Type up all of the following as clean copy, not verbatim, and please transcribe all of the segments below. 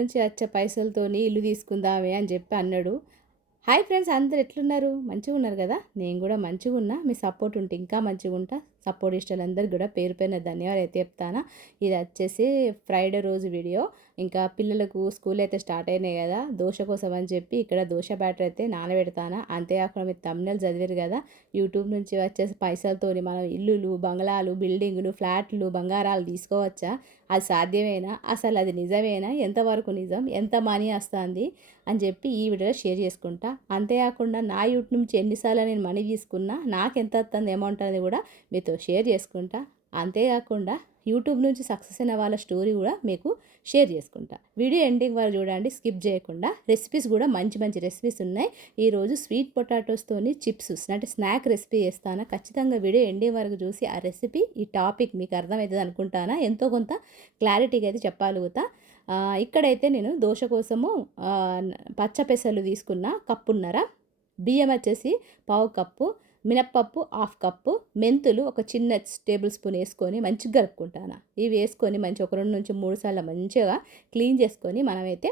నుంచి వచ్చే పైసలతోని ఇల్లు తీసుకుందామే అని చెప్పి అన్నాడు. హాయ్ ఫ్రెండ్స్, అందరు ఎట్లున్నారు? మంచిగా ఉన్నారు కదా? నేను కూడా మంచిగా ఉన్నా. మీ సపోర్ట్ ఉంటే ఇంకా మంచిగా ఉంటా. సపోర్ట్ ఇష్టాలందరికీ కూడా పేరు పేరున ధన్యవాదాలు అయితే చెప్తాను. ఇది వచ్చేసి ఫ్రైడే రోజు వీడియో. ఇంకా పిల్లలకు స్కూల్ అయితే స్టార్ట్ అయినాయి కదా, దోశ కోసం అని చెప్పి ఇక్కడ దోశ బ్యాటర్ అయితే నానబెడతాను. అంతేకాకుండా మీరు thumbnail చదివారు కదా, యూట్యూబ్ నుంచి వచ్చేసి పైసలతోని మనం ఇల్లులు, బంగ్లాలు, బిల్డింగులు, ఫ్లాట్లు, బంగారాలు తీసుకోవచ్చా? అది సాధ్యమేనా? అసలు అది నిజమేనా? ఎంతవరకు నిజం? ఎంత మనీ వస్తుంది అని చెప్పి ఈ వీడియోలో షేర్ చేసుకుంటా. అంతేకాకుండా నా యూట్యూబ్ నుంచి ఎన్నిసార్లు నేను మనీ తీసుకున్నా, నాకు ఎంత వస్తుంది అమౌంట్ అనేది కూడా మీతో షేర్ చేసుకుంటా. అంతేకాకుండా యూట్యూబ్ నుంచి సక్సెస్ అయిన వాళ్ళ స్టోరీ కూడా మీకు షేర్ చేసుకుంటా. వీడియో ఎండింగ్ వరకు చూడండి, స్కిప్ చేయకుండా. రెసిపీస్ కూడా మంచి మంచి రెసిపీస్ ఉన్నాయి. ఈరోజు స్వీట్ పొటాటోస్తోని చిప్స్ అంటే స్నాక్ రెసిపీ చేస్తాను. ఖచ్చితంగా వీడియో ఎండింగ్ వరకు చూసి ఆ రెసిపీ, ఈ టాపిక్ మీకు అర్థమవుతుంది అనుకుంటానా. ఎంతో కొంత క్లారిటీగా అయితే చెప్పగలుగుతా. ఇక్కడైతే నేను దోశ కోసము పచ్చ పెసలు తీసుకున్న కప్పున్నర, బియ్యం వచ్చేసి పావు కప్పు, మినప్పప్పు హాఫ్ కప్పు, మెంతులు ఒక చిన్న టేబుల్ స్పూన్ వేసుకొని మంచిగా కలుపుకుంటాను. ఇవి వేసుకొని మంచిగా ఒక 2 నుంచి 3 సార్లు మంచిగా క్లీన్ చేసుకొని మనమైతే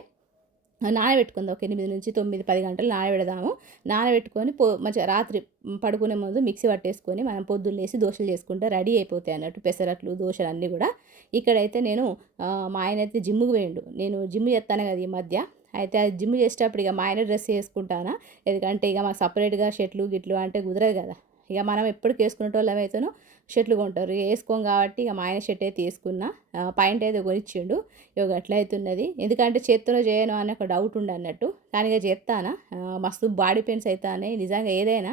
నానబెట్టుకుందాం. ఒక 8 నుంచి 9, 10 గంటలు నానబెడదాము. నానబెట్టుకొని మంచిగా రాత్రి పడుకునే ముందు మిక్సీ పట్టేసుకొని మనం పొద్దున్న లేసి దోశలు చేసుకుంటే రెడీ అయిపోతాయి అన్నట్టు. పెసరట్లు, దోశలు అన్నీ కూడా. ఇక్కడైతే నేను మా ఆయన అయితే జిమ్కి పోయిండు. నేను జిమ్ చేస్తాను కదా ఈ మధ్య. అయితే అది జిమ్ చేసేటప్పుడు ఇక మా ఆయన డ్రెస్ వేసుకుంటానా, ఎందుకంటే ఇక మాకు సపరేట్గా షర్ట్లు గిట్లు అంటే కుదరదు కదా. ఇక మనం ఎప్పటికి వేసుకునేటోళ్ళం అయితేనో షర్ట్లు కొంటారు, ఇక వేసుకోం కాబట్టి ఇక మా ఆయన షర్ట్ అయితే తీసుకున్నా. పాయింట్ అయితే కొనిచ్చిండు. ఇక అట్లా అవుతున్నది, ఎందుకంటే చేత్తోనే చేయను అని ఒక డౌట్ ఉండే అన్నట్టు. కానీ ఇక చేస్తానా, మస్తు బాడీ పెయిన్స్ అవుతానే. నిజంగా ఏదైనా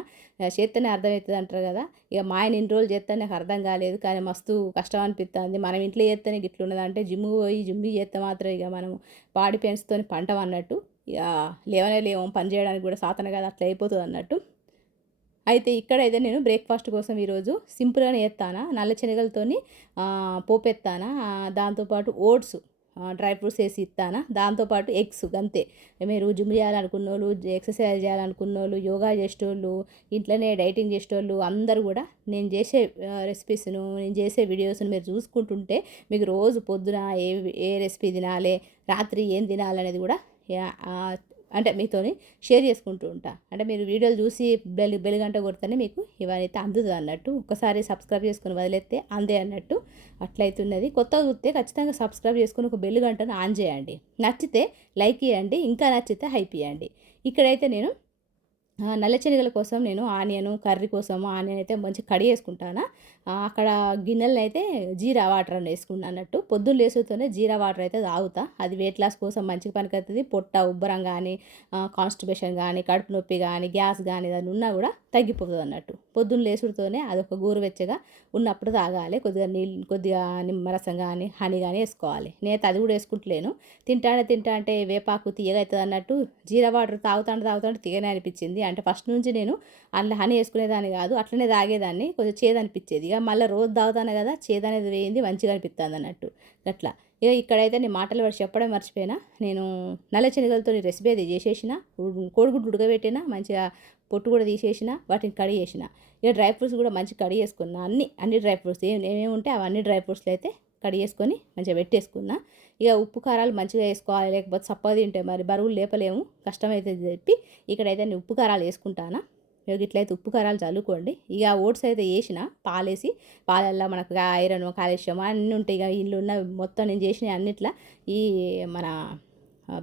చేస్తేనే అర్థమవుతుంది అంటారు కదా. ఇక మా ఆయన ఇన్ని రోజులు చేస్తే నాకు అర్థం కాలేదు, కానీ మస్తు కష్టం అనిపిస్తుంది. మనం ఇంట్లో చేస్తేనే గిట్లున్నది అంటే జిమ్ పోయి చేస్తే మాత్రం ఇక మనం బాడీ పెయిన్స్తో పంటం అన్నట్టు. ఇక లేవం పని చేయడానికి కూడా సాతన కదా, అట్లా అయిపోతుంది అన్నట్టు. అయితే ఇక్కడైతే నేను బ్రేక్ఫాస్ట్ కోసం ఈరోజు సింపుల్గానే చేస్తాను. నల్ల శనగలతోని పోపెత్తాను. దాంతోపాటు ఓట్స్, డ్రై ఫ్రూట్స్ వేసి ఇస్తాను. దాంతోపాటు ఎగ్స్, అంతే. మీరు జిమ్ చేయాలనుకున్న వాళ్ళు, ఎక్సర్సైజ్ చేయాలనుకున్న వాళ్ళు, యోగా చేసేటోళ్ళు, ఇంట్లోనే డైటింగ్ చేసేటోళ్ళు అందరూ కూడా నేను చేసే రెసిపీస్ను, నేను చేసే వీడియోస్ను మీరు చూసుకుంటుంటే మీకు రోజు పొద్దున ఏ రెసిపీ తినాలి, రాత్రి ఏం తినాలనేది కూడా అంటే మీతోని షేర్ చేసుకుంటూ ఉంటా. అంటే మీరు వీడియోలు చూసి బెల్ గంట కొడితేనే మీకు ఇవైతే అందుతుంది అన్నట్టు. ఒక్కసారి సబ్స్క్రైబ్ చేసుకుని వదిలేస్తే అందే అన్నట్టు. అట్లయితున్నది. కొత్తగా చూస్తే ఖచ్చితంగా సబ్స్క్రైబ్ చేసుకుని ఒక బెల్ గంటను ఆన్ చేయండి. నచ్చితే లైక్ ఇవ్వండి, ఇంకా నచ్చితే హైప్ ఇవ్వండి. ఇక్కడైతే నేను నల్ల శనగల కోసం నేను ఆనియన్ కర్రీ కోసము ఆనియన్ అయితే మంచిగా కడిగేసుకుంటాను. అక్కడ గిన్నెలను అయితే జీరా వాటర్ అని వేసుకున్నాను అన్నట్టు. పొద్దున్న లేసుతోనే జీరా వాటర్ అయితే తాగుతా. అది వెయిట్ లాస్ కోసం మంచిగా పనికొస్తుంది. పొట్ట ఉబ్బరం కానీ, కాన్స్టిపేషన్ కానీ, కడుపు నొప్పి కానీ, గ్యాస్ కానీ ఏదైనా ఉన్నా కూడా తగ్గిపోతుంది అన్నట్టు. పొద్దున్న లేసుడుతోనే అదొక గోరువెచ్చగా ఉన్నప్పుడు తాగాలి. కొద్దిగా నిమ్మరసం కానీ, హనీ కానీ వేసుకోవాలి. నేనైతే అది కూడా వేసుకుంటలేను. తింటా అంటే వేపాకు తీయగా అవుతుంది అన్నట్టు. జీరా వాటర్ తాగుతాంటే తీయనే అనిపించింది. అంటే ఫస్ట్ నుంచి నేను అందులో హనీ వేసుకునేదాన్ని కాదు, అట్లనే తాగేదాన్ని. కొంచెం చేదు అనిపించేది. ఇక మళ్ళీ రోజు తాగుతాను కదా, చేదు అనేది వేయింది మంచిగా అనిపిస్తుంది అన్నట్టు. అట్లా ఇక ఇక్కడైతే నేను మాటలు పడి చెప్పడం మర్చిపోయినా. నేను నల్ల శనగలతో రెసిపీ అది చేసేసిన, కోడిగుడ్డు ఉడకబెట్టిన, మంచిగా పొట్టు కూడా తీసేసిన, వాటిని కడిగేసిన. ఇక డ్రై ఫ్రూట్స్ కూడా మంచిగా కడిగేసుకున్నా. అన్ని డ్రై ఫ్రూట్స్ ఏమేమి ఉంటే అవన్నీ డ్రై ఫ్రూట్స్లో అయితే కడిగేసుకొని మంచిగా పెట్టేసుకున్నా. ఇక ఉప్పు కారాలు మంచిగా వేసుకోవాలి, లేకపోతే చప్పగా తింటే మరి బరువులు లేపలేము, కష్టమవుతుంది చెప్పి ఇక్కడైతే నేను ఉప్పు కారాలు వేసుకుంటాను. ఇట్లయితే ఉప్పు కారాలు చల్లుకోండి. ఇక ఓట్స్ అయితే వేసిన, పాలేసి, పాలల్లో మనకు ఐరన్, కాల్షియం అన్నీ ఉంటాయి. ఇక ఇల్లు ఉన్న మొత్తం నేను చేసిన అన్నిట్లా ఈ మన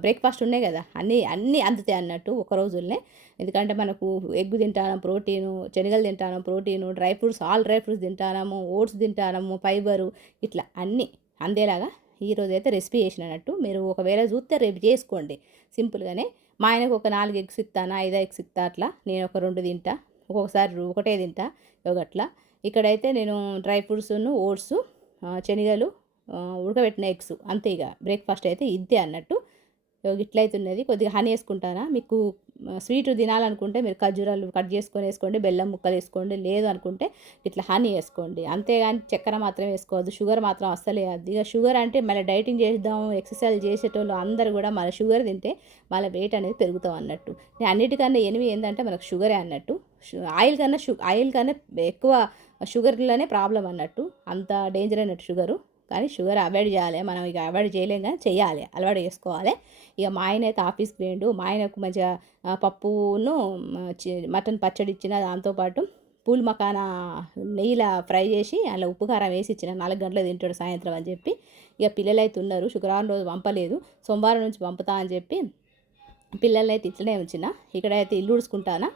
బ్రేక్ఫాస్ట్ ఉన్నాయి కదా, అన్నీ అందుతాయి అన్నట్టు ఒక రోజుల్నే. ఎందుకంటే మనకు ఎగ్ తింటాను ప్రోటీను, శనగలు తింటాను protein, dry fruits all dry fruits తింటాము, ఓట్స్ తింటాము, ఫైబరు, ఇట్లా అన్నీ అందేలాగా ఈరోజు అయితే రెసిపీ చేసినట్టు. మీరు ఒకవేళ చూస్తే రేపు చేసుకోండి సింపుల్గానే. మా ఆయనకు ఒక 4 ఎగ్స్ ఇస్తాను, 5 ఎగ్స్ ఇస్తా. అట్లా నేను ఒక 2 తింటా, ఒక్కొక్కసారి ఒకటే తింటా యోగట్లా. ఇక్కడైతే నేను డ్రై ఫ్రూట్స్ను, ఓట్స్, శనగలు, ఉడకబెట్టిన ఎగ్స్, అంతే. ఇక బ్రేక్ఫాస్ట్ అయితే ఇద్దే అన్నట్టు. ఇట్లయితున్నది. కొద్దిగా హనీ వేసుకుంటానా. మీకు స్వీట్ తినాలనుకుంటే మీరు ఖర్జూరాలు కట్ చేసుకొని వేసుకోండి, బెల్లం ముక్కలు వేసుకోండి. లేదు అనుకుంటే ఇట్లా హనీ వేసుకోండి. అంతేగాని చక్కెర మాత్రం వేసుకోవద్దు, షుగర్ మాత్రం అస్సలు వేయద్దు. ఇక షుగర్ అంటే మళ్ళీ డైటింగ్ చేద్దాం, ఎక్సర్సైజ్ చేసేటోళ్ళు అందరూ కూడా మళ్ళీ షుగర్ తింటే మళ్ళీ వెయిట్ అనేది పెరుగుతాం అన్నట్టు. నేను అన్నిటికన్నా ఎనిమి ఏంటంటే మనకు షుగరే అన్నట్టు. ఆయిల్ కన్నా ఎక్కువ షుగర్లోనే ప్రాబ్లం అన్నట్టు. అంత డేంజర్ అన్నట్టు షుగరు. కానీ షుగర్ అవాయిడ్ చేయాలి. మనం ఇక అవాయిడ్ చేయలేం కానీ చేయాలి, అలవాటు చేసుకోవాలి. ఇక మా ఆయన అయితే ఆఫీస్కి పోయిండు. మా ఆయనకు మంచిగా పప్పును మటన్ పచ్చడి ఇచ్చిన, దాంతోపాటు పూల్ మకానా నెయ్యిలా ఫ్రై చేసి అలా ఉప్పు కారం వేసి ఇచ్చిన. 4 గంటలకు తింటాడు సాయంత్రం అని చెప్పి. ఇక పిల్లలైతే ఉన్నారు. శుక్రవారం రోజు పంపలేదు, సోమవారం నుంచి పంపుతా అని చెప్పి పిల్లలైతే ఇట్లనే ఉంచిన. ఇక్కడైతే ఇల్లు ఉడుచుకుంటానా.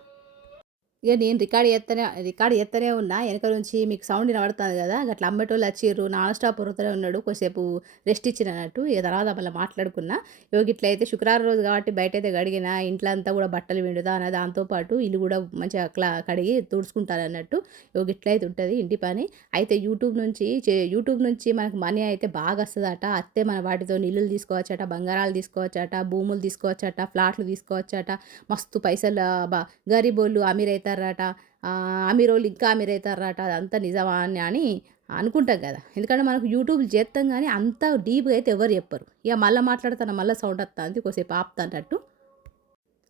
ఇక నేను రికార్డ్ చేస్తూనే ఉన్నా. వెనక నుంచి మీకు సౌండ్ వినబడుతుంది కదా, అట్లా అమ్మేటోళ్ళు వచ్చిర్రు, నాన్ స్టాప్ వరుతూనే ఉన్నాడు. కొద్దిసేపు రెస్ట్ ఇచ్చినట్టు. ఇక తర్వాత మళ్ళీ మాట్లాడుకున్నా. ఇట్లయితే శుక్రవారం రోజు కాబట్టి బయట అయితే గడిగిన, ఇంట్లో అంతా కూడా బట్టలు పిండుతా అన్న, దాంతోపాటు ఇల్లు కూడా మంచిగా కడిగి తుడుచుకుంటారన్నట్టు. ఇట్లయితే ఉంటుంది ఇంటి పని. అయితే యూట్యూబ్ నుంచి మనకు మనీ అయితే బాగా వస్తుందట. అత్తే మన వాటితో ఇల్లులు తీసుకోవచ్చట, బంగారాలు తీసుకోవచ్చట, భూములు తీసుకోవచ్చట, ఫ్లాట్లు తీసుకోవచ్చట. మస్తు పైసలు గరీబోళ్ళు అమీర్ అవుతారట, అమీరోళ్ళు ఇంకా అమీర్ అవుతారట. అదంతా నిజమా అని అనుకుంటాం కదా. ఎందుకంటే మనకు యూట్యూబ్ చేస్తాం కానీ అంత డీప్గా అయితే ఎవరు చెప్పరు. ఇక మళ్ళీ మాట్లాడుతాను, మళ్ళీ సౌండ్ వస్తుంది, కొద్దిసేపు ఆపుతానట్టు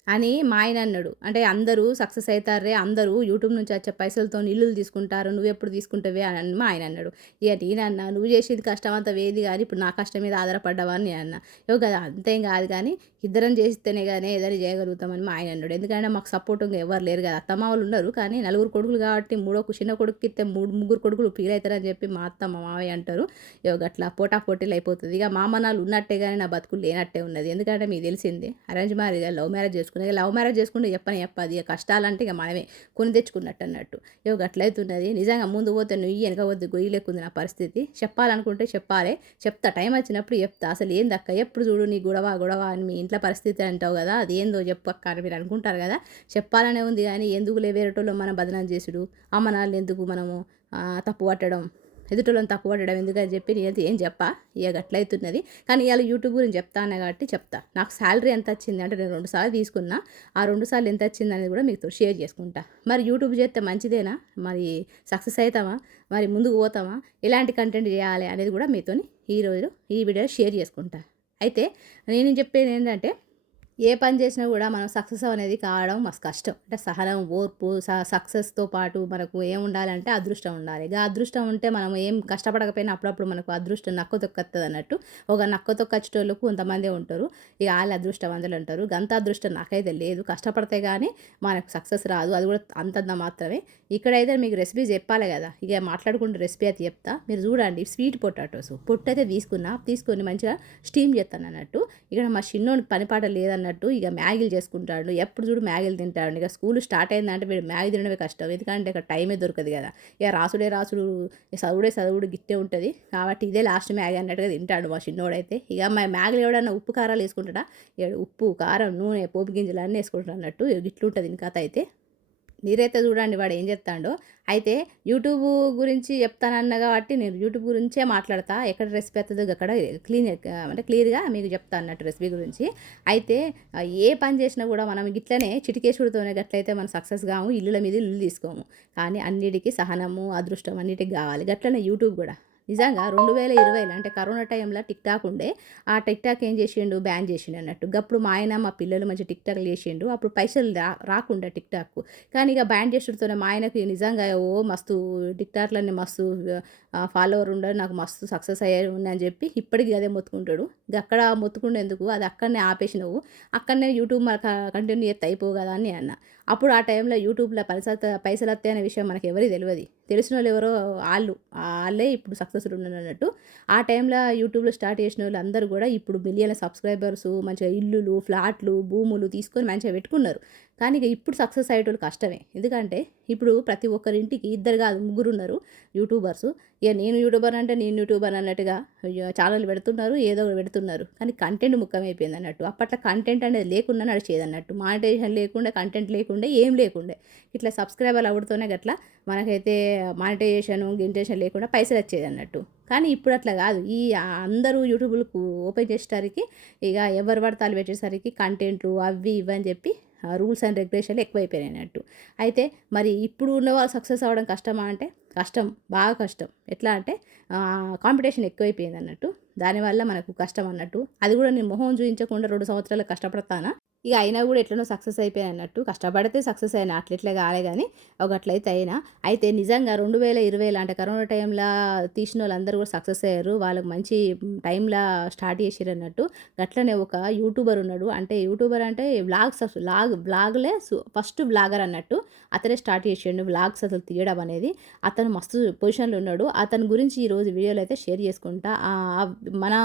అని మా ఆయన అన్నాడు. అంటే అందరూ సక్సెస్ అవుతారే, అందరూ యూట్యూబ్ నుంచి వచ్చే పైసలతో ఇల్లులు తీసుకుంటారు, నువ్వెప్పుడు తీసుకుంటావే అని మా ఆయన అన్నాడు. ఇక నేనన్నా, నువ్వు చేసేది కష్టం అంతా వేది కానీ ఇప్పుడు నా కష్టం మీద ఆధారపడ్డావా అని నేను అన్నా. కదా అంతేం కాదు కానీ ఇద్దరం చేస్తేనే కానీ ఏదైనా చేయగలుగుతామని మా ఆయన అన్నాడు. ఎందుకంటే మాకు సపోర్ట్గా ఎవరు లేరు కదా. అత్తమ్మ వాళ్ళు ఉన్నారు కానీ 4 కొడుకులు కాబట్టి చిన్న కొడుకు ఇస్తే 3 కొడుకులు ఫీల్ అవుతారని చెప్పి మా అత్తమ్మ మావయ్య అంటారు. అట్లా పోటీలు అయిపోతుంది. ఇక మా అమ్మనాలు ఉన్నట్టే కానీ నా బతుకులు లేనట్టే ఉన్నది. ఎందుకంటే మీకు తెలిసిందే, అరేంజ్ మ్యారేజ్, లవ్ మ్యారేజ్ చేసుకుని, లవ్ మ్యారేజ్ చేసుకుంటే చెప్పది. ఇక కష్టాలంటే ఇక మనమే కొని తెచ్చుకున్నట్టు అన్నట్టు. అట్లయితున్నది. నిజంగా ముందు పోతే నువ్వు వెనక పోతే గొయ్యి లేకుంది నా పరిస్థితి. చెప్పాలనుకుంటే చెప్పాలి, చెప్తా, టైం వచ్చినప్పుడు చెప్తా. అసలు ఏందక్క ఎప్పుడు చూడు నీ గొడవ అని మీ ఇంట్లో పరిస్థితి అంటావు కదా, అది ఏందో చెప్పక్క అని మీరు అనుకుంటారు కదా. చెప్పాలనే ఉంది కానీ ఎందుకులే వేరేటోళ్ళు మనం బదనాం చేసుడు, అమ్మ నాన్న ఎందుకు మనము తప్పు పట్టడం, ఎదుటోళ్ళని తప్పు పట్టడం ఎందుకని చెప్పి నేనైతే ఏం చెప్పా. ఇక అట్లయితున్నది. కానీ ఇవాళ యూట్యూబ్ గురించి చెప్తాను కాబట్టి చెప్తా. నాకు శాలరీ ఎంత వచ్చింది అంటే నేను 2 సార్లు తీసుకున్నా. ఆ 2 సార్లు ఎంత వచ్చింది అనేది కూడా మీతో షేర్ చేసుకుంటా. మరి యూట్యూబ్ చేస్తే మంచిదేనా, మరి సక్సెస్ అవుతామా, మరి ముందుకు పోతామా, ఎలాంటి కంటెంట్ చేయాలి అనేది కూడా మీతోని ఈరోజు ఈ వీడియో షేర్ చేసుకుంటా. అయితే నేను చెప్పేది ఏంటంటే, ఏ పని చేసినా కూడా మనం సక్సెస్ అనేది కావడం మస్తు కష్టం. అంటే సహనం, ఓర్పు, సక్సెస్తో పాటు మనకు ఏం ఉండాలంటే అదృష్టం ఉండాలి. అదృష్టం ఉంటే మనం ఏం కష్టపడకపోయినా అప్పుడప్పుడు మనకు అదృష్టం నక్క తొక్కత్తది అన్నట్టు. ఒక నక్క తొక్కచ్చేటోళ్ళు కొంతమందే ఉంటారు. ఇక వాళ్ళు అదృష్టవంతులు అంటారు. గంత అదృష్టం నాకైతే లేదు. కష్టపడితే కానీ మనకు సక్సెస్ రాదు, అది కూడా అంతంత మాత్రమే. ఇక్కడైతే మీకు రెసిపీ చెప్పాలి కదా, ఇక మాట్లాడుకుంటే రెసిపీ అయితే చెప్తా. మీరు చూడండి, స్వీట్ పొటాటోస్ పొట్టు అయితే తీసుకొని మంచిగా స్టీమ్ చేస్తాను అన్నట్టు. ఇక్కడ మా చిన్నోని పనిపాట లేదన్నట్టు. ఇక మ్యాగీలు చేసుకుంటాడు, ఎప్పుడు చూడు మ్యాగీలు తింటాడు. ఇక స్కూల్ స్టార్ట్ అయిందంటే వీడు మ్యాగీ తినడమే కష్టం. ఎందుకంటే ఇక్కడ టైమే దొరకదు కదా. ఇక రాసుడు చదువుడు గిట్టే ఉంటుంది కాబట్టి ఇదే లాస్ట్ మ్యాగీ అన్నట్టుగా తింటాడు మా చిన్నోడైతే. ఇక మా మ్యాగీలు ఎవడన్నా ఉప్పు కారాలు వేసుకుంటాడా, ఇక ఉప్పు కారం నూనె పోపు గింజలు అన్నీ వేసుకుంటాడు అన్నట్టు. ఇట్లుంటుంది ఇంకా కథ. అయితే మీరైతే చూడండి వాడు ఏం చెప్తాడో. అయితే యూట్యూబ్ గురించి చెప్తానన్నా కాబట్టి నేను యూట్యూబ్ గురించే మాట్లాడతా. ఎక్కడ రెసిపీ వస్తుందో అక్కడ క్లియర్గా మీకు చెప్తా అన్నట్టు రెసిపీ గురించి. అయితే ఏ పని చేసినా కూడా మనం ఇట్లనే చిటికేసుడుతోనే గట్లయితే మనం సక్సెస్ కాము, ఇల్లుల మీద ఇల్లు తీసుకోము. కానీ అన్నిటికీ సహనము, అదృష్టం అన్నిటికి కావాలి. గట్లనే యూట్యూబ్ కూడా నిజంగా 2020 అంటే కరోనా టైంలో టిక్టాక్ ఉండే. ఆ టిక్టాక్ ఏం చేసిండు, బ్యాన్ చేసిండు అన్నట్టు. అప్పుడు మా ఆయన మా పిల్లలు మంచి టిక్టాక్లు చేసిండు. అప్పుడు పైసలు రాకుండా టిక్టాక్. కానీ ఇక బ్యాన్ చేసేటతోనే మా ఆయనకి నిజంగా మస్తు టిక్టాక్లన్నీ మస్తు ఫాలోవర్ ఉండరు, నాకు మస్తు సక్సెస్ అయ్యారు అని చెప్పి ఇప్పటికీ అదే మొత్తుకుంటాడు. ఇక అక్కడ మొత్తుకుండేందుకు, అది అక్కడనే ఆపేసినవు, అక్కడనే యూట్యూబ్ కంటిన్యూ చేస్తే అయిపోవు కదా అని అన్న. అప్పుడు ఆ టైంలో యూట్యూబ్లో పైసలు వస్తాయి అనే విషయం మనకి ఎవరికి తెలియదు. తెలిసిన వాళ్ళు ఎవరో వాళ్ళే ఇప్పుడు సక్సెస్ఫుల్ ఉన్నారు అన్నట్టు. ఆ టైంలో యూట్యూబ్లో స్టార్ట్ చేసిన వాళ్ళు అందరూ కూడా ఇప్పుడు మిలియన్ల సబ్స్క్రైబర్స్, మంచిగా ఇల్లులు, ఫ్లాట్లు, భూములు తీసుకొని మంచిగా పెట్టుకున్నారు. కానీ ఇక ఇప్పుడు సక్సెస్ అయ్యేటోళ్ళు కష్టమే. ఎందుకంటే ఇప్పుడు ప్రతి ఒక్కరింటికి 2 కాదు 3 ఉన్నారు యూట్యూబర్స్. ఇక నేను యూట్యూబర్ అంటే నేను యూట్యూబర్ అన్నట్టుగా ఛానల్ పెడుతున్నారు, ఏదో పెడుతున్నారు. కానీ కంటెంట్ ముఖ్యమైపోయింది అన్నట్టు. అప్పట్లో కంటెంట్ అనేది లేకుండా నడిచేది అన్నట్టు. మానిటైజేషన్ లేకుండా, కంటెంట్ లేకుండా, ఏం లేకుండే. ఇట్లా సబ్స్క్రైబర్లు అవుడుతోనే గట్లా మనకైతే గింటేషన్ లేకుండా పైసలు వచ్చేది అన్నట్టు. కానీ ఇప్పుడు అట్లా కాదు. అందరూ యూట్యూబ్లకు ఓపెన్ చేసేసరికి ఇక ఎవరు పడతాలు పెట్టేసరికి కంటెంట్లు అవి ఇవి అని చెప్పి రూల్స్ అండ్ రెగ్యులేషన్లు ఎక్కువైపోయినాయి అన్నట్టు. అయితే మరి ఇప్పుడు ఉన్న వాళ్ళు సక్సెస్ అవ్వడం కష్టమా అంటే కష్టం, బాగా కష్టం. ఎట్లా అంటే కాంపిటీషన్ ఎక్కువైపోయింది అన్నట్టు. దానివల్ల మనకు కష్టం అన్నట్టు. అది కూడా నేను మొహం చూపించకుండా 2 సంవత్సరాలు కష్టపడతానా. ఇక అయినా కూడా ఎట్లనో సక్సెస్ అయిపోయాను అన్నట్టు. కష్టపడితే సక్సెస్ అయినా, అట్లెట్లా కాలే కానీ ఒకట్లయితే అయినా. అయితే నిజంగా 2020 లాంటి కరోనా టైంలో తీసిన వాళ్ళందరూ కూడా సక్సెస్ అయ్యారు. వాళ్ళకి మంచి టైంలో స్టార్ట్ చేసిర్రు అన్నట్టు. గట్లనే ఒక యూట్యూబర్ ఉన్నాడు. అంటే యూట్యూబర్ అంటే వ్లాగ్లే ఫస్ట్ వ్లాగర్ అన్నట్టు. అతనే స్టార్ట్ చేసిండు వ్లాగ్స్ అసలు తీయడం అనేది. అతను మస్తు పొజిషన్లో ఉన్నాడు. అతని గురించి ఈరోజు వీడియోలో అయితే షేర్ చేసుకుంటా. మన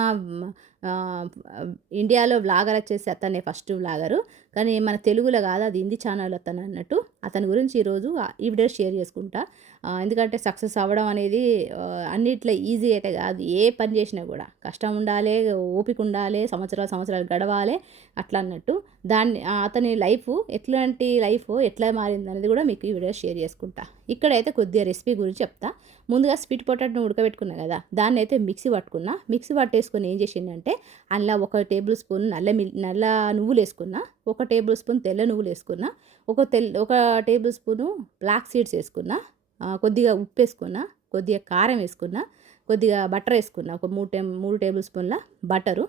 ఇండియాలో వ్లాగర్ వచ్చేసి అతనే ఫస్ట్ వ్లాగరు. కానీ మన తెలుగులో కాదు, అది హిందీ ఛానల్ అతను అన్నట్టు. అతని గురించి ఈరోజు ఈ వీడియో షేర్ చేసుకుంటా. ఎందుకంటే సక్సెస్ అవ్వడం అనేది అన్నిట్లో ఈజీ అయితే కాదు. ఏ పని చేసినా కూడా కష్టం ఉండాలి, ఓపిక ఉండాలి, సంవత్సరాలు గడవాలి అట్లా అన్నట్టు. అతని లైఫ్ ఎట్లాంటి లైఫ్ ఎట్లా మారింది అనేది కూడా మీకు ఈ వీడియో షేర్ చేసుకుంటా. ఇక్కడైతే కొద్దిగా రెసిపీ గురించి చెప్తా. ముందుగా స్వీట్ పొటాటోని ఉడకబెట్టుకున్నా కదా, దాన్ని అయితే మిక్సీ పట్టుకున్నా. మిక్సీ పట్టేసుకొని ఏం చేసిందంటే అందులో 1 టేబుల్ స్పూన్ నల్ల నువ్వులు వేసుకున్నా, 1 టేబుల్ స్పూన్ తెల్ల నువ్వులు వేసుకున్నా, 1 టేబుల్ స్పూను బ్లాక్ సీడ్స్ వేసుకున్నా, కొద్దిగా ఉప్పు వేసుకున్నా, కొద్దిగా కారం వేసుకున్నా, కొద్దిగా బటర్ వేసుకున్నా, ఒక 3 టేబుల్ స్పూన్ల బటరు.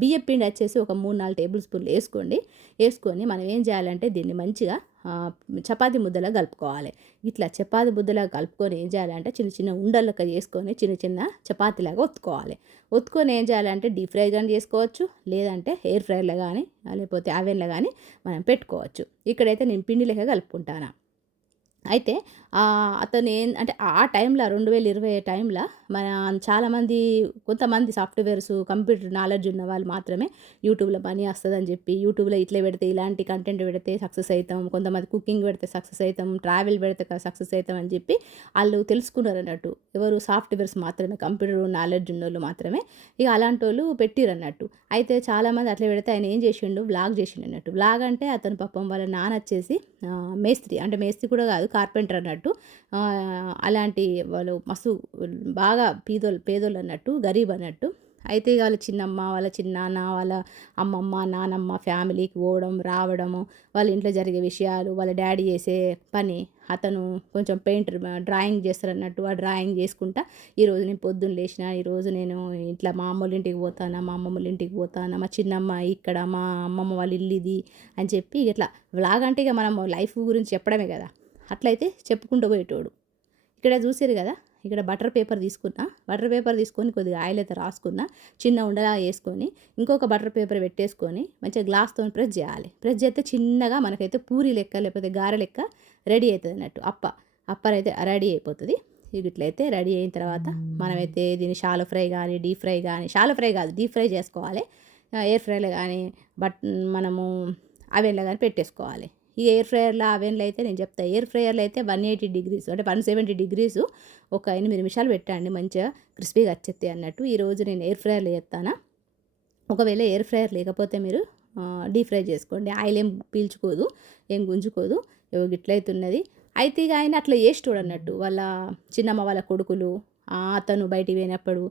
బియ్యం పిండి వచ్చేసి ఒక 3-4 టేబుల్ స్పూన్లు వేసుకొని మనం ఏం చేయాలంటే దీన్ని మంచిగా చపాతీ ముద్దలా కలుపుకోవాలి. ఇట్లా చపాతీ ముద్దలా కలుపుకొని ఏం చేయాలంటే చిన్న చిన్న ఉండలక చేసుకొని చిన్న చపాతీలాగా ఒత్తుకొని ఏం చేయాలంటే డీప్ ఫ్రై కానీ చేసుకోవచ్చు, లేదంటే ఎయిర్ ఫ్రైలో కానీ లేకపోతే అవెన్లో కానీ మనం పెట్టుకోవచ్చు. ఇక్కడైతే నేను పిండి లెక్క కలుపుకుంటాను. అయితే అతను అంటే ఆ టైంలో 2020 టైంలో మన కొంతమంది సాఫ్ట్వేర్స్ కంప్యూటర్ నాలెడ్జ్ ఉన్న వాళ్ళు మాత్రమే యూట్యూబ్లో మనీ వస్తుందని చెప్పి యూట్యూబ్లో ఇట్లా పెడితే ఇలాంటి కంటెంట్ పెడితే సక్సెస్ అవుతాం, కొంతమంది కుకింగ్ పెడితే సక్సెస్ అవుతాం, ట్రావెల్ పెడితే సక్సెస్ అవుతాం అని చెప్పి వాళ్ళు తెలుసుకున్నారు అన్నట్టు. ఎవరు సాఫ్ట్వేర్స్ మాత్రమే, కంప్యూటర్ నాలెడ్జ్ ఉన్న వాళ్ళు మాత్రమే. ఇక అలాంటి వాళ్ళు పెట్టిరు అన్నట్టు. అయితే చాలామంది అట్లా పెడితే ఆయన ఏం చేసిండు, వ్లాగ్ చేసిండు అన్నట్టు. వ్లాగ్ అంటే అతను పాపం వాళ్ళ నాన్న వచ్చేసి మేస్త్రి కూడా కాదు, కార్పెంటర్ అన్నట్టు. అలాంటి వాళ్ళు మస్తు బాగా పేదోళ్ళు అన్నట్టు, గరీబ్ అన్నట్టు. అయితే వాళ్ళ చిన్నమ్మ, వాళ్ళ చిన్నాన్న, వాళ్ళ అమ్మమ్మ, నానమ్మ ఫ్యామిలీకి పోవడం రావడము, వాళ్ళ ఇంట్లో జరిగే విషయాలు, వాళ్ళ డాడీ చేసే పని. అతను కొంచెం డ్రాయింగ్ చేస్తారన్నట్టు. ఆ డ్రాయింగ్ చేసుకుంటా ఈరోజు నేను పొద్దున్న లేచిన, ఈరోజు నేను ఇట్లా మా అమ్మోళ్ళ ఇంటికి పోతాను, మా అమ్మమ్మోళ్ళ ఇంటికి పోతాను, మా చిన్నమ్మ ఇక్కడ, మా అమ్మమ్మ వాళ్ళ ఇల్లు ఇది అని చెప్పి ఇట్లా వ్లాగ్ అంటే ఇక మనం లైఫ్ గురించి చెప్పడమే కదా, అట్లయితే చెప్పుకుంటూ పోయేటోడు. ఇక్కడ చూసారు కదా, ఇక్కడ బటర్ పేపర్ తీసుకొని కొద్దిగా ఆయిల్ అయితే రాసుకున్నా, చిన్న ఉండలా వేసుకొని ఇంకొక బటర్ పేపర్ పెట్టేసుకొని మంచిగా గ్లాస్తో ప్రెస్ చేయాలి. ప్రెస్ చేస్తే చిన్నగా మనకైతే పూరి లెక్క లేకపోతే గారె లెక్క రెడీ అవుతుంది అన్నట్టు. అప్పర్ అయితే రెడీ అయిపోతుంది. ఇట్లయితే రెడీ అయిన తర్వాత మనమైతే దీన్ని షాలో ఫ్రై కానీ డీప్ ఫ్రై కానీ, షాలో ఫ్రై కాదు డీప్ ఫ్రై చేసుకోవాలి. ఎయిర్ ఫ్రైలో కానీ మనము అవెన్లో కానీ పెట్టేసుకోవాలి. ఈ ఎయిర్ ఫ్రైయర్లో అవెన్లో అయితే నేను చెప్తాను, ఎయిర్ ఫ్రైయర్లో అయితే 180 degrees అంటే 170 degrees ఒక 8 నిమిషాలు పెట్టండి, మంచిగా క్రిస్పీగా వచ్చేస్తాయి అన్నట్టు. ఈరోజు నేను ఎయిర్ ఫ్రైయర్లో చేస్తాను. ఒకవేళ ఎయిర్ ఫ్రైయర్ లేకపోతే మీరు డీప్ ఫ్రై చేసుకోండి. ఆయిల్ ఏం పీల్చుకోదు, ఏం గుంజుకోదు. ఇట్లయితున్నది. అయితే ఇక ఆయన అట్లా చేసేటోడు అన్నట్టు. వాళ్ళ చిన్నమ్మ వాళ్ళ కొడుకులు అతను బయటికి పోయినప్పుడు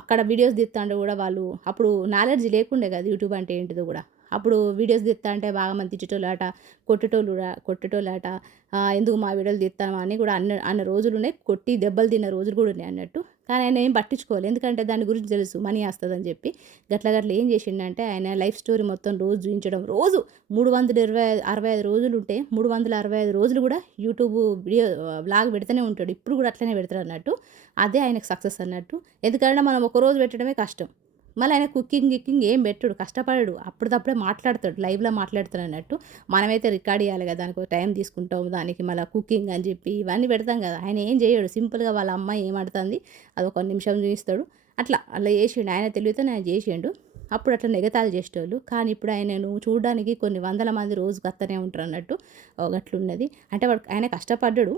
అక్కడ వీడియోస్ తీస్తాంటే కూడా వాళ్ళు అప్పుడు నాలెడ్జ్ లేకుండే కదా యూట్యూబ్ అంటే ఏంటిదో కూడా. అప్పుడు వీడియోస్ తీస్తా అంటే బాగా మంది తిట్టేటోళ్ళట, కొట్టేటోళ్ళట. ఎందుకు మా వీడియోలు తీస్తామా అని కూడా అన్న రోజులు ఉన్నాయి, కొట్టి దెబ్బలు తిన్న రోజులు కూడా ఉన్నాయి అన్నట్టు. కానీ ఆయన ఏం పట్టించుకోవాలి, ఎందుకంటే దాని గురించి తెలుసు మనీ వస్తుందని చెప్పి. గట్ల ఏం చేసిండంటే ఆయన లైఫ్ స్టోరీ మొత్తం రోజు చూపించడం. రోజు 365 రోజులు ఉంటే 365 రోజులు కూడా యూట్యూబ్ వీడియో వ్లాగ్ పెడుతూనే ఉంటాడు. ఇప్పుడు కూడా అట్లనే పెడతాడు అన్నట్టు. అదే ఆయనకు సక్సెస్ అన్నట్టు. ఎందుకంటే మనం ఒక రోజు పెట్టడమే కష్టం. మళ్ళీ ఆయన గిక్కింగ్ ఏం పెట్టడు, కష్టపడడు, అప్పటిదప్పుడే మాట్లాడతాడు, లైవ్లో మాట్లాడుతాడు అన్నట్టు. మనమైతే రికార్డ్ చేయాలి కదా, దానికి టైం తీసుకుంటాం, దానికి మళ్ళీ కుకింగ్ అని చెప్పి ఇవన్నీ పెడతాం కదా. ఆయన ఏం చేయడు, సింపుల్గా వాళ్ళ అమ్మాయి ఏమాడుతుంది అది 1 నిమిషం చూపిస్తాడు. అట్లా చేసిండు ఆయన, తెలివితో ఆయన చేసిండు. అప్పుడు అట్లా ఎగతాళి చేసేటోళ్ళు. కానీ ఇప్పుడు ఆయనను చూడడానికి కొన్ని వందల మంది రోజుకు వస్తూనే ఉంటారు అన్నట్టు. గట్లున్నది. అంటే ఆయన కష్టపడ్డాడు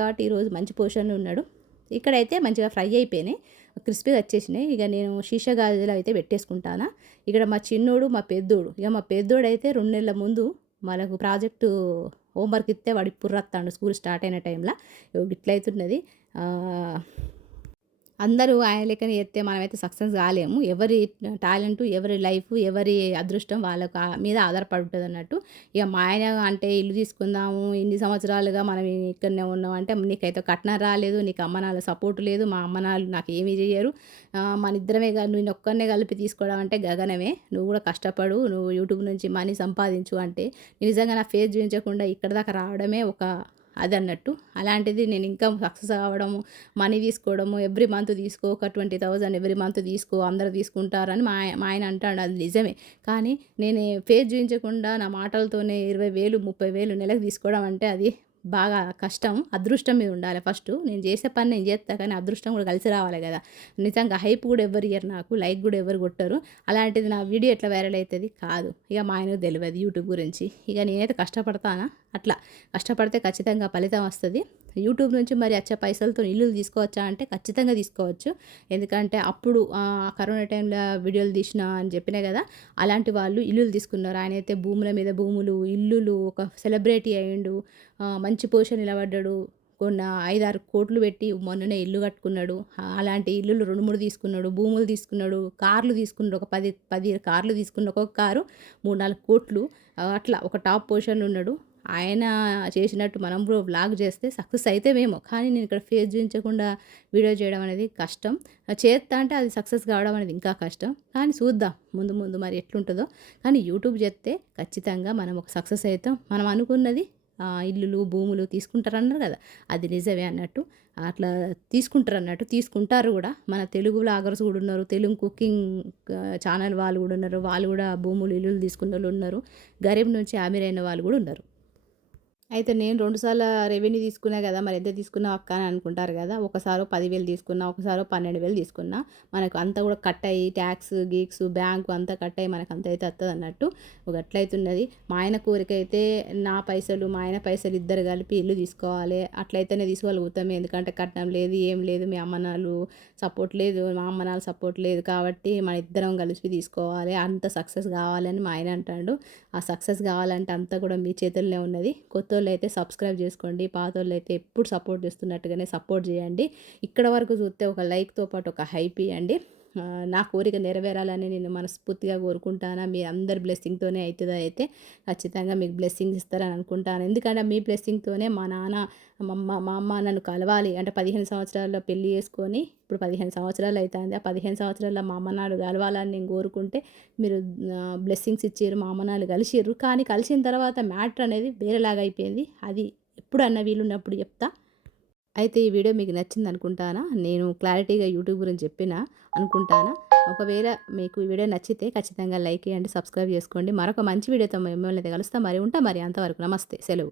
కాబట్టి ఈరోజు మంచి పొజిషన్లో ఉన్నాడు. ఇక్కడైతే మంచిగా ఫ్రై అయిపోయినాయి, క్రిస్పీగా వచ్చేసినాయి. ఇక నేను షీషా గాజులో అయితే పెట్టేసుకుంటాను. ఇక్కడ మా చిన్నోడు మా పెద్దోడు అయితే 2 నెలల ముందు మనకు ప్రాజెక్టు హోంవర్క్ ఇస్తే వాడి పుర్రత్తాడు స్కూల్ స్టార్ట్ అయిన టైంలో. ఇట్లయితున్నది. అందరూ ఆయన లెక్కన చేస్తే మనమైతే సక్సెస్ కాలేము. ఎవరి టాలెంటు, ఎవరి లైఫు, ఎవరి అదృష్టం వాళ్ళకి మీద ఆధారపడి ఉంటదన్నట్టు. ఇక మా ఆయన అంటే ఇల్లు తీసుకుందాము, ఇన్ని సంవత్సరాలుగా మనం ఇక్కడనే ఉన్నాం అంటే, నీకైతే కట్నం రాలేదు, నీకు అమ్మ నాన్న సపోర్ట్ లేదు, మా అమ్మ నాన్నలు నాకేమీ చెయ్యరు. మనిద్దరమే నేనొక్కడినే కలిపి తీసుకోవడం అంటే గగనమే. నువ్వు కూడా కష్టపడు, నువ్వు యూట్యూబ్ నుంచి మనీ సంపాదించు అంటే, నిజంగా నా ఫేస్ చూయించకుండా ఇక్కడి దాకా రావడమే ఒక అదన్నట్టు. అలాంటిది నేను ఇంకా సక్సెస్ అవ్వడము, మనీ తీసుకోవడము, ఎవ్రీ మంత్ తీసుకో, ఒక 20,000 ఎవ్రీ మంత్ తీసుకో, అందరూ తీసుకుంటారని మా ఆయన అంటాడు. అది నిజమే. కానీ నేను ఫేస్ చూయించకుండా నా మాటలతోనే 20,000, 30,000 నెలకు తీసుకోవడం అంటే అది బాగా కష్టం. అదృష్టం మీద ఉండాలి ఫస్టు. నేను చేసే పని నేను చేస్తా, కానీ అదృష్టం కూడా కలిసి రావాలి కదా! నిజంగా హైప్ కూడా ఎవ్వరు ఇయ్యరు నాకు. లైక్ కూడా ఎవరు కొట్టరు. అలాంటిది నా వీడియో ఎట్లా వైరల్ అయితది? కాదు. ఇక మా ఆయనకు తెలవదు యూట్యూబ్ గురించి. ఇక నేనైతే కష్టపడతానా అట్లా. కష్టపడితే ఖచ్చితంగా ఫలితం వస్తది. యూట్యూబ్ నుంచి మరి వచ్చే పైసలతో ఇల్లులు తీసుకోవచ్చా అంటే ఖచ్చితంగా తీసుకోవచ్చు. ఎందుకంటే అప్పుడు కరోనా టైంలో వీడియోలు తీసిన అని చెప్పినా కదా! అలాంటి వాళ్ళు ఇల్లులు తీసుకున్నారు. ఆయనైతే భూముల మీద భూములు, ఇల్లులు, ఒక సెలబ్రిటీ అయ్యిండు. మంచి పొజిషన్ నిలబడ్డాడు. కొన్న 5, 6 కోట్లు పెట్టి మొన్ననే ఇల్లు కట్టుకున్నాడు. అలాంటి ఇల్లులు 2, 3 తీసుకున్నాడు. భూములు తీసుకున్నాడు. కార్లు తీసుకున్నాడు. ఒక 10 కార్లు తీసుకున్న ఒక్కొక్క కారు 3, 4 కోట్లు. అట్లా ఒక టాప్ పొజిషన్‌లో ఉన్నాడు. ఆయన చేసినట్టు మనం కూడా వ్లాగ్ చేస్తే సక్సెస్ అయితమేమో. కానీ నేను ఇక్కడ ఫేస్ చూయించకుండా వీడియో చేయడం అనేది కష్టం. చేత్తా అంటే అది సక్సెస్ కావడం అనేది ఇంకా కష్టం. కానీ చూద్దాం ముందు ముందు మరి ఎట్లుంటదో. కానీ యూట్యూబ్ చేస్తే ఖచ్చితంగా మనం ఒక సక్సెస్ అయితాం. మనం అనుకున్నది ఇల్లులు, భూములు తీసుకుంటారన్నారు కదా! అది నిజమే అన్నట్టు. అట్లా తీసుకుంటారన్నట్టు. తీసుకుంటారు కూడా. మన తెలుగు వ్లాగర్స్ కూడా ఉన్నారు. తెలుగు కుకింగ్ ఛానల్ వాళ్ళు కూడా ఉన్నారు. వాళ్ళు కూడా భూములు, ఇల్లులు తీసుకున్నోళ్ళు ఉన్నారు. గరీబ్ నుంచి అమీర్ అయిన వాళ్ళు కూడా ఉన్నారు. అయితే నేను 2 సార్ల రెవెన్యూ తీసుకున్నా గదా! మరి ఎంత తీసుకున్నావు అక్క అని అనుకుంటారు గదా! ఒకసారో 10,000 తీసుకున్నా, ఒకసారో 12,000 తీసుకున్నా. మనకు అంతా కూడా కట్ అయ్యి టాక్స్, గీక్స్, బ్యాంకు అంతా కట్ అయ్యి మనకు అంత అయితే వత్తదన్నట్టు. గట్లయితున్నది. మా ఆయన కోరిక అయితే నా పైసలు, మా ఆయన పైసలు ఇద్దరు కలిపి ఇల్లు తీసుకోవాలి. అట్లయితేనే తీసుకోగలుగుతాం. ఎందుకంటే కట్నం లేదు, ఏం లేదు. మీ అమ్మ నాన్నలు సపోర్ట్ లేదు, మా అమ్మ నాన్న సపోర్ట్ లేదు కాబట్టి మన ఇద్దరం కలిసి తీసుకోవాలి. అంత సక్సెస్ కావాలని మా ఆయన అంటాడు. ఆ సక్సెస్ కావాలంటే అంతా కూడా మీ చేతుల్లోనే ఉన్నది. కొత్తోళ్ళైతే సబ్స్క్రైబ్ చేసుకోండి. పాతోళ్ళైతే ఎప్పుడు సపోర్ట్ చేస్తున్నట్టుగానే సపోర్ట్ చేయండి. ఇక్కడ వరకు చూస్తే ఒక లైక్‌తో పాటు ఒక హైప్ ఇయ్యండి. నా కోరిక నెరవేరాలని నేను మనస్ఫూర్తిగా కోరుకుంటాను. మీ అందరి బ్లెస్సింగ్‌తోనే అయితది అయితే. ఖచ్చితంగా మీకు బ్లెస్సింగ్స్ ఇస్తారని అనుకుంటాను. ఎందుకంటే మీ బ్లెస్సింగ్‌తోనే మా నాన్న, మా అమ్మ నన్ను కలవాలి అంటే 15 సంవత్సరాల్లో పెళ్లి చేసుకొని ఇప్పుడు 15 సంవత్సరాలు అయితాంది. ఆ 15 సంవత్సరాల్లో మా అమ్మ నాన్న కలవాలని నేను కోరుకుంటే మీరు బ్లెస్సింగ్స్ ఇచ్చిర్రు. మా అమ్మ నాన్న కలిసిర్రు. కానీ కలిసిన తర్వాత మ్యాటర్ అనేది వేరేలాగా అయిపోయింది. అది ఎప్పుడన్నా వీలున్నప్పుడు చెప్తా. అయితే ఈ వీడియో మీకు నచ్చిందనుకుంటానా? నేను క్లారిటీగా యూట్యూబ్ గురించి చెప్పినా అనుకుంటానా? ఒకవేళ మీకు ఈ వీడియో నచ్చితే ఖచ్చితంగా లైక్ చేయండి, సబ్స్క్రైబ్ చేసుకోండి. మరొక మంచి వీడియోతో మిమ్మల్ని అయితే కలుస్తా. మరి ఉంటా మరి అంతవరకు నమస్తే. సెలవు.